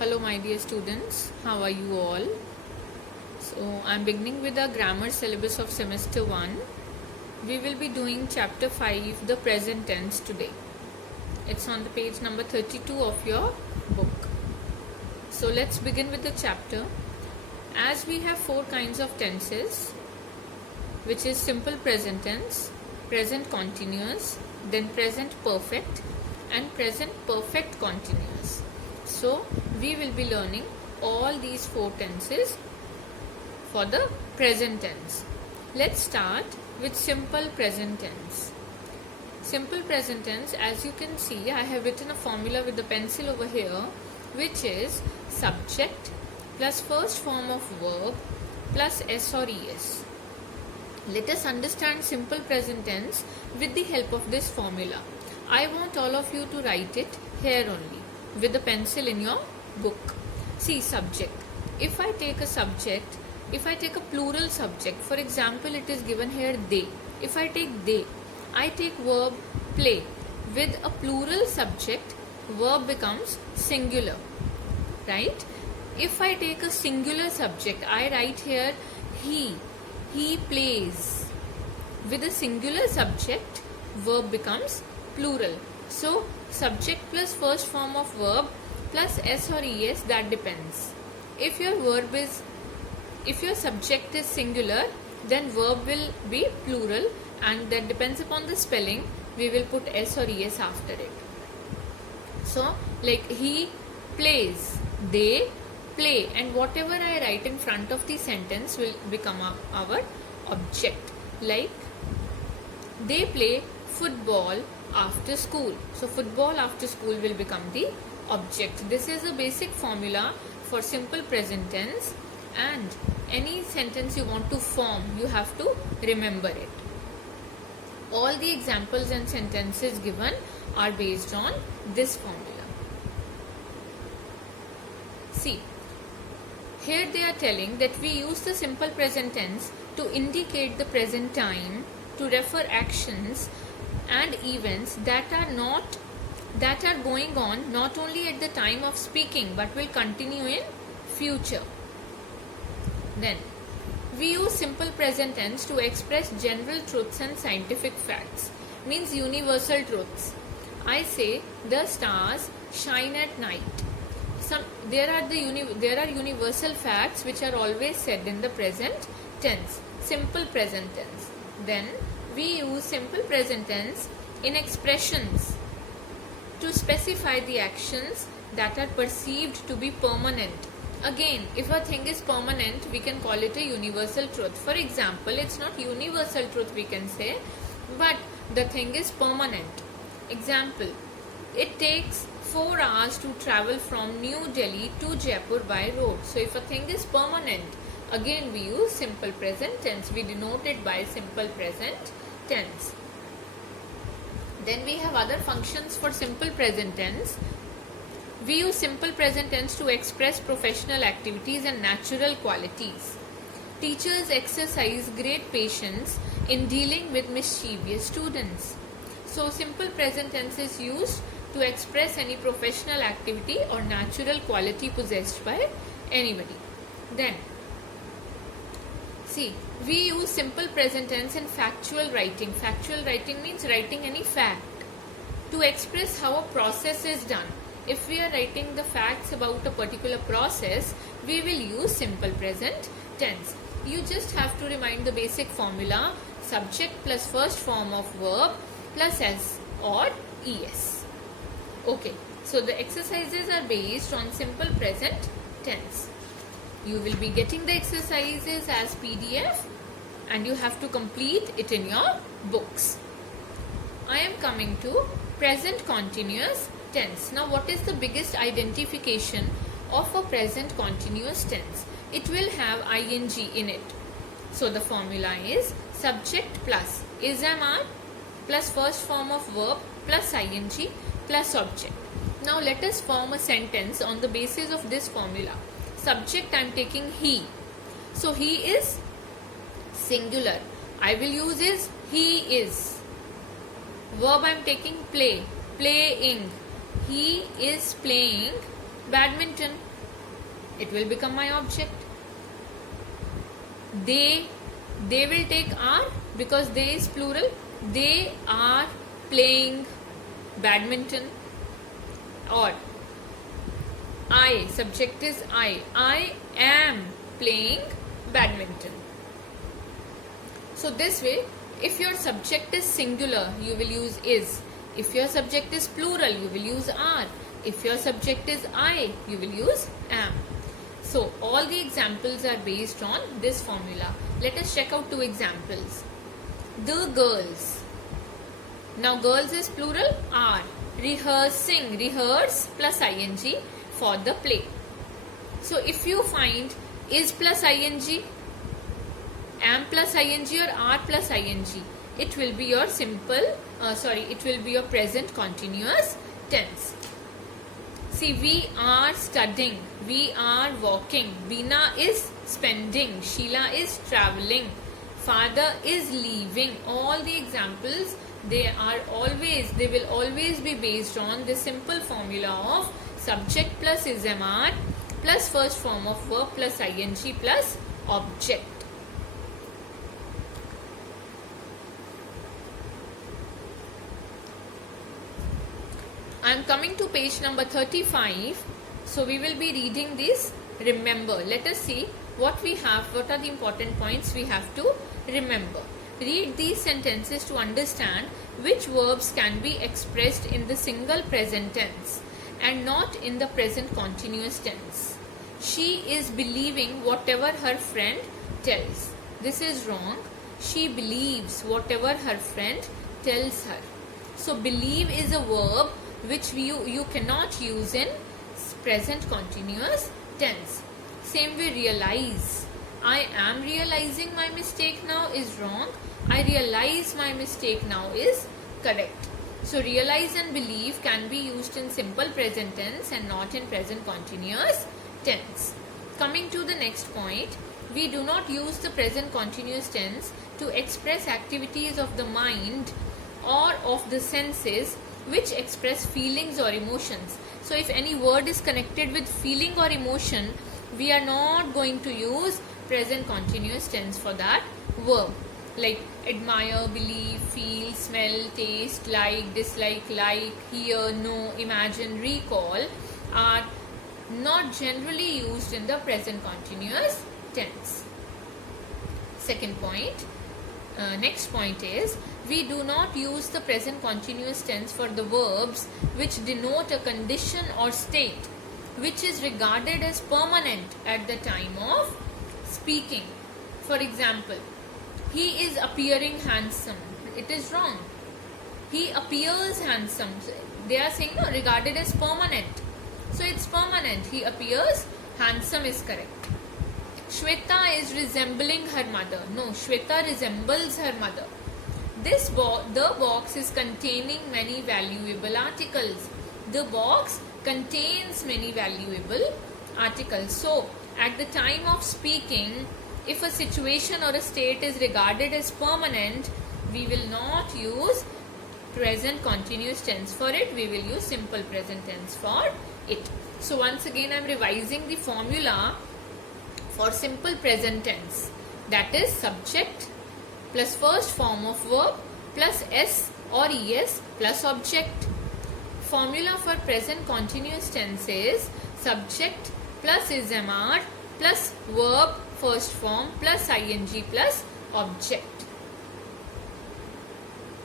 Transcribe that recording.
Hello my dear students, how are you all? So I am beginning with the grammar syllabus of semester 1. We will be doing chapter 5, the present tense today. It's on the page number 32 of your book. So let's begin with the chapter. As we have 4 kinds of tenses, which is simple present tense, present continuous, then present perfect and present perfect continuous. So we will be learning all these 4 tenses for the present tense. Let's start with simple present tense. Simple present tense, as you can see, I have written a formula with the pencil over here, which is subject plus first form of verb plus S or ES. Let us understand simple present tense with the help of this formula. I want all of you to write it here only with the pencil in your book. See, subject. If I take a subject, if I take a plural subject, for example, it is given here they. If I take they, I take verb play. With a plural subject, verb becomes singular, right? If I take a singular subject, I write here he plays. With a singular subject, verb becomes plural. So, subject plus first form of verb plus S or ES, that depends. If your subject is singular, then verb will be plural, and that depends upon the spelling. We will put S or ES after it. So, like he plays, they play, and whatever I write in front of the sentence will become our object. Like they play football after school. So football after school will become the object. This is a basic formula for simple present tense, and any sentence you want to form, you have to remember it. All the examples and sentences given are based on this formula. See, here they are telling that we use the simple present tense to indicate the present time, to refer actions and events that are going on not only at the time of speaking but will continue in future. Then we use simple present tense to express general truths and scientific facts, means universal truths. I say the stars shine at night. There are universal facts which are always said in the present tense, simple present tense. Then we use simple present tense in expressions to specify the actions that are perceived to be permanent. Again, if a thing is permanent, we can call it a universal truth. For example, it's not universal truth we can say, but the thing is permanent. Example, it takes 4 hours to travel from New Delhi to Jaipur by road. So if a thing is permanent, again we use simple present tense. We denote it by simple present tense. Then we have other functions for simple present tense. We use simple present tense to express professional activities and natural qualities. Teachers exercise great patience in dealing with mischievous students. So simple present tense is used to express any professional activity or natural quality possessed by anybody. Then, see, we use simple present tense in factual writing. Factual writing means writing any fact to express how a process is done. If we are writing the facts about a particular process, we will use simple present tense. You just have to remind the basic formula: subject plus first form of verb plus S or ES. Okay, so the exercises are based on simple present tense. You will be getting the exercises as PDF and you have to complete it in your books. I am coming to present continuous tense. Now, what is the biggest identification of a present continuous tense? It will have ing in it. So the formula is subject plus is, am, are plus first form of verb plus ing plus object. Now let us form a sentence on the basis of this formula. Subject, I am taking he. So he is singular. I will use is he is. Verb I am taking play. Playing. He is playing badminton. it will become my object. They will take are, because they is plural. They are playing badminton. Or I, subject is I am playing badminton. So this way, if your subject is singular, you will use is. If your subject is plural, you will use are. If your subject is I, you will use am. So all the examples are based on this formula. Let us check out two examples. The girls. Now girls is plural, are rehearsing, rehearse plus ing for the play. So if you find is plus ing, am plus ing or are plus ing, it will be your it will be your present continuous tense. See, we are studying, we are walking, Beena is spending, Sheila is traveling, father is leaving. All the examples, they will always be based on the simple formula of subject plus is am plus first form of verb plus ing plus object. I am coming to page number 35. So we will be reading this. Remember. Let us see what we have, what are the important points we have to remember. Read these sentences to understand which verbs can be expressed in the single present tense and not in the present continuous tense. She is believing whatever her friend tells. This is wrong. She believes whatever her friend tells her. So believe is a verb which you cannot use in present continuous tense. Same way, realize. I am realizing my mistake now is wrong. I realize my mistake now is correct. So realize and believe can be used in simple present tense and not in present continuous tense. Coming to the next point, we do not use the present continuous tense to express activities of the mind or of the senses which express feelings or emotions. So if any word is connected with feeling or emotion, we are not going to use present continuous tense for that verb. Like admire, believe, feel, smell, taste, like, dislike, hear, know, imagine, recall are not generally used in the present continuous tense. Second point. Next point is, we do not use the present continuous tense for the verbs which denote a condition or state which is regarded as permanent at the time of speaking. For example, he is appearing handsome. It is wrong. He appears handsome. They are saying no, regarded as permanent. So it's permanent. He appears handsome is correct. Shweta is resembling her mother. No, Shweta resembles her mother. The box is containing many valuable articles. The box contains many valuable articles. So, at the time of speaking, if a situation or a state is regarded as permanent, we will not use present continuous tense for it. We will use simple present tense for it. So, once again, I am revising the formula for simple present tense. That is subject plus first form of verb plus s or es plus object. Formula for present continuous tense is subject plus is-am-are plus verb first form plus ing plus object.